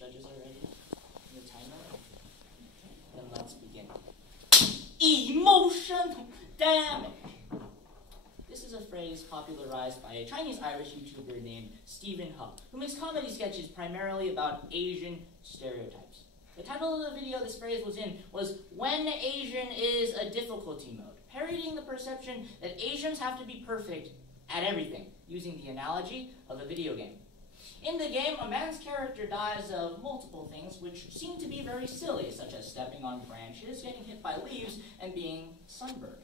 Judges are ready? The timer? Then let's begin. Emotional damage. This is a phrase popularized by a Chinese-Irish YouTuber named Stephen Huck, who makes comedy sketches primarily about Asian stereotypes. The title of the video this phrase was in was When Asian is a Difficulty Mode, parodying the perception that Asians have to be perfect at everything, using the analogy of a video game. In the game, a man's character dies of multiple things which seem to be very silly, such as stepping on branches, getting hit by leaves, and being sunburned.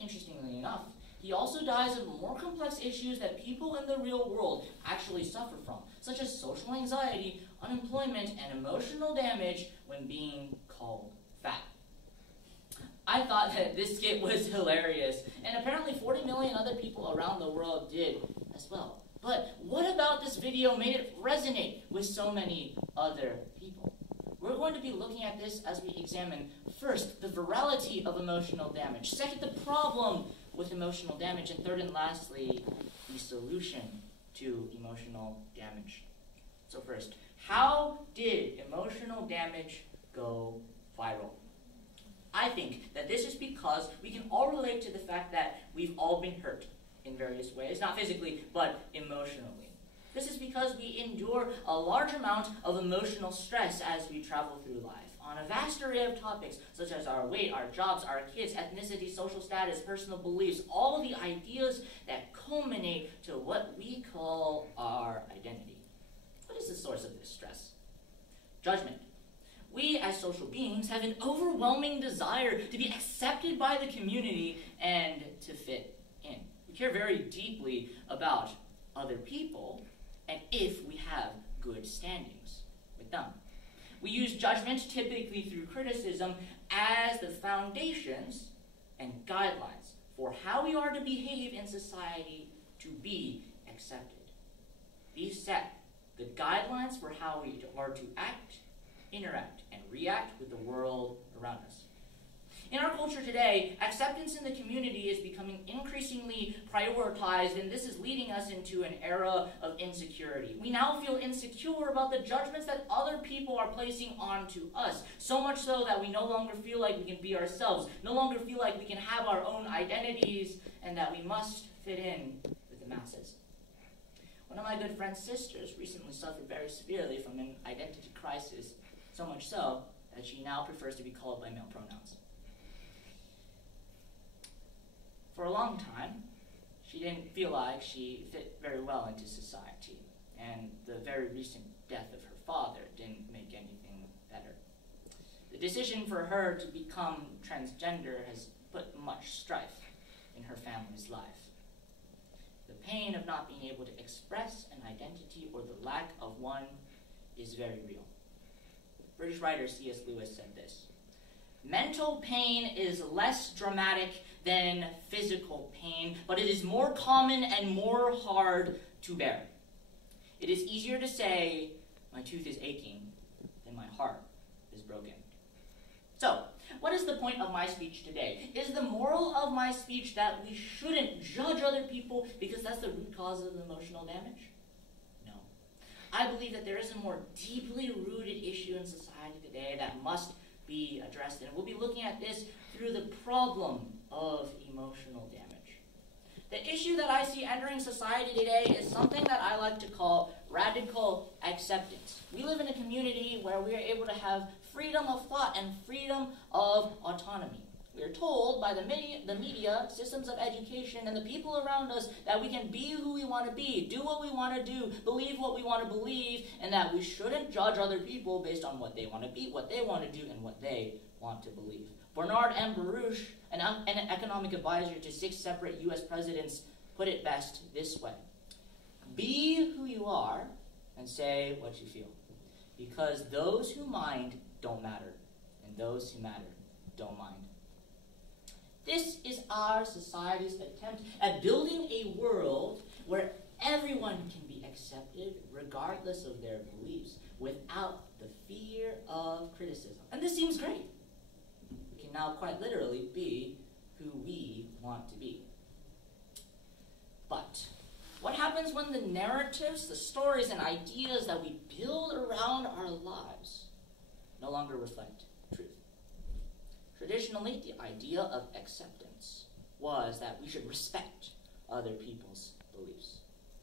Interestingly enough, he also dies of more complex issues that people in the real world actually suffer from, such as social anxiety, unemployment, and emotional damage when being called fat. I thought that this skit was hilarious, and apparently 40 million other people around the world did as well. But what about this video made it resonate with so many other people? We're going to be looking at this as we examine, first, the virality of emotional damage, second, the problem with emotional damage, and third and lastly, the solution to emotional damage. So first, how did emotional damage go viral? I think that this is because we can all relate to the fact that we've all been hurt in various ways, not physically, but emotionally. This is because we endure a large amount of emotional stress as we travel through life on a vast array of topics, such as our weight, our jobs, our kids, ethnicity, social status, personal beliefs, all the ideas that culminate to what we call our identity. What is the source of this stress? Judgment. We, as social beings, have an overwhelming desire to be accepted by the community and to fit in. We care very deeply about other people and if we have good standings with them. We use judgment, typically through criticism, as the foundations and guidelines for how we are to behave in society to be accepted. These set the guidelines for how we are to act, interact, and react with the world around us. In our culture today, acceptance in the community is becoming increasingly prioritized, and this is leading us into an era of insecurity. We now feel insecure about the judgments that other people are placing onto us, so much so that we no longer feel like we can be ourselves, no longer feel like we can have our own identities, and that we must fit in with the masses. One of my good friend's sisters recently suffered very severely from an identity crisis, so much so that she now prefers to be called by male pronouns. For a long time, she didn't feel like she fit very well into society, and the very recent death of her father didn't make anything better. The decision for her to become transgender has put much strife in her family's life. The pain of not being able to express an identity or the lack of one is very real. British writer C.S. Lewis said this: "Mental pain is less dramatic than physical pain, but it is more common and more hard to bear. It is easier to say, 'My tooth is aching,' than 'My heart is broken.'" So, what is the point of my speech today? Is the moral of my speech that we shouldn't judge other people because that's the root cause of emotional damage? No. I believe that there is a more deeply rooted issue in society today that must be addressed, and we'll be looking at this through the problem of emotional damage. The issue that I see entering society today is something that I like to call radical acceptance. We live in a community where we are able to have freedom of thought and freedom of autonomy. We are told by the media, systems of education, and the people around us that we can be who we want to be, do what we want to do, believe what we want to believe, and that we shouldn't judge other people based on what they want to be, what they want to do, and what they want to believe. Bernard M. Baruch, an economic advisor to 6 separate U.S. presidents, put it best this way: "Be who you are and say what you feel, because those who mind don't matter, and those who matter don't mind." This is our society's attempt at building a world where everyone can be accepted regardless of their beliefs, without the fear of criticism. And this seems great. We can now quite literally be who we want to be. But what happens when the narratives, the stories and ideas that we build around our lives no longer reflect truth. Traditionally, the idea of acceptance was that we should respect other people's beliefs.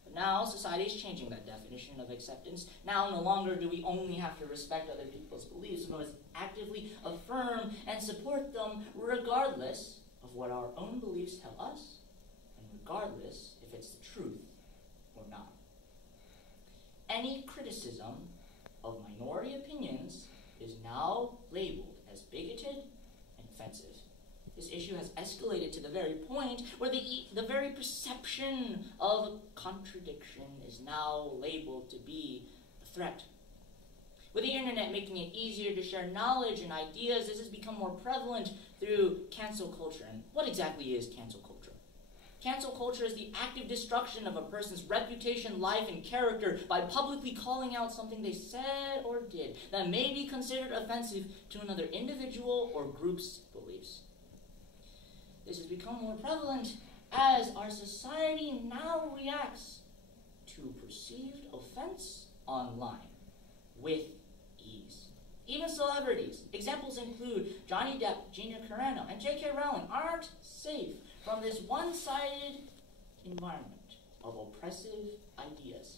But now society is changing that definition of acceptance. Now no longer do we only have to respect other people's beliefs, we must actively affirm and support them regardless of what our own beliefs tell us, and regardless if it's the truth or not. Any criticism of minority opinions is now labeled as bigoted and offensive. This issue has escalated to the very point where the very perception of contradiction is now labeled to be a threat. With the internet making it easier to share knowledge and ideas, this has become more prevalent through cancel culture. And what exactly is cancel culture? Cancel culture is the active destruction of a person's reputation, life, and character by publicly calling out something they said or did that may be considered offensive to another individual or group's beliefs. This has become more prevalent as our society now reacts to perceived offense online with ease. Even celebrities, examples include Johnny Depp, Gina Carano, and J.K. Rowling, aren't safe from this one-sided environment of oppressive ideas.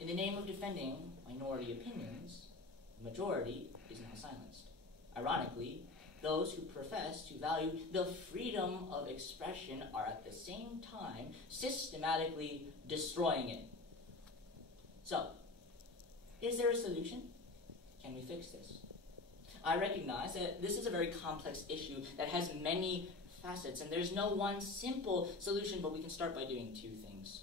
In the name of defending minority opinions, the majority is now silenced. Ironically, those who profess to value the freedom of expression are at the same time systematically destroying it. So, is there a solution? Can we fix this? I recognize that this is a very complex issue that has many facets, and there's no one simple solution, but we can start by doing two things.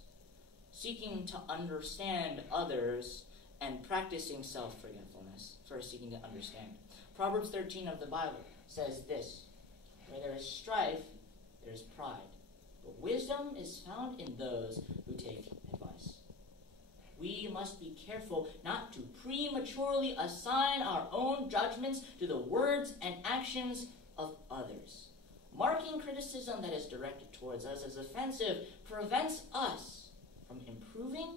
Seeking to understand others and practicing self-forgetfulness. First, seeking to understand. Proverbs 13 of the Bible says this: where there is strife, there is pride, but wisdom is found in those who take advice. We must be careful not to prematurely assign our own judgments to the words and actions of others. Marking criticism that is directed towards us as offensive prevents us from improving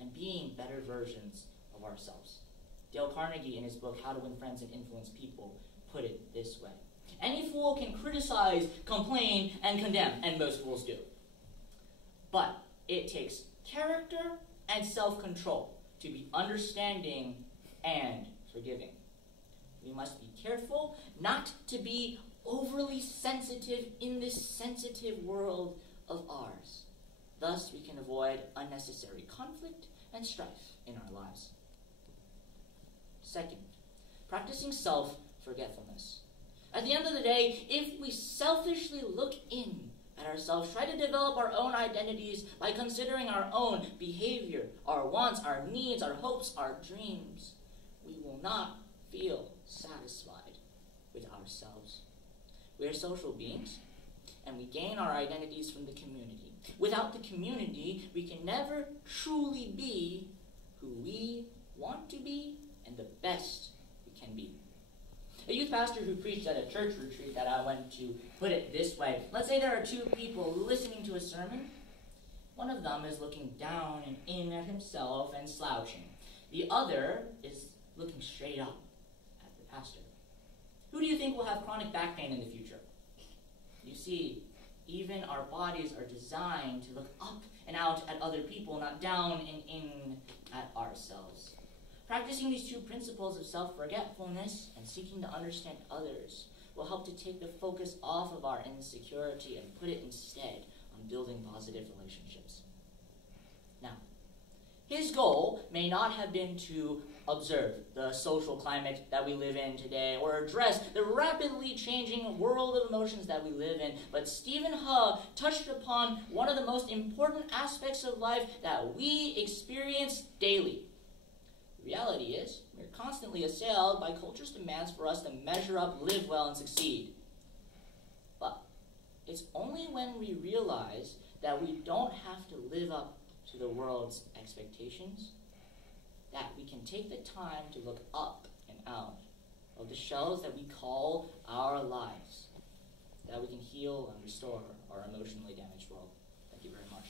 and being better versions of ourselves. Dale Carnegie, in his book, How to Win Friends and Influence People, put it this way: any fool can criticize, complain, and condemn, and most fools do. But it takes character and self-control to be understanding and forgiving. We must be careful not to be overly sensitive in this sensitive world of ours. Thus, we can avoid unnecessary conflict and strife in our lives. Second, practicing self-forgetfulness. At the end of the day, if we selfishly look in at ourselves, try to develop our own identities by considering our own behavior, our wants, our needs, our hopes, our dreams, we will not feel satisfied with ourselves. We are social beings, and we gain our identities from the community. Without the community, we can never truly be who we want to be and the best we can be. A youth pastor who preached at a church retreat that I went to put it this way: let's say there are two people listening to a sermon. One of them is looking down and in at himself and slouching. The other is looking straight up at the pastor. Who do you think will have chronic back pain in the future? You see, even our bodies are designed to look up and out at other people, not down and in at ourselves. Practicing these two principles of self-forgetfulness and seeking to understand others will help to take the focus off of our insecurity and put it instead on building positive relationships. Now, his goal may not have been to observe the social climate that we live in today or address the rapidly changing world of emotions that we live in, but Stephen Huh touched upon one of the most important aspects of life that we experience daily. The reality is, we're constantly assailed by culture's demands for us to measure up, live well, and succeed. But it's only when we realize that we don't have to live up to the world's expectations that we can take the time to look up and out of the shells that we call our lives, that we can heal and restore our emotionally damaged world. Thank you very much.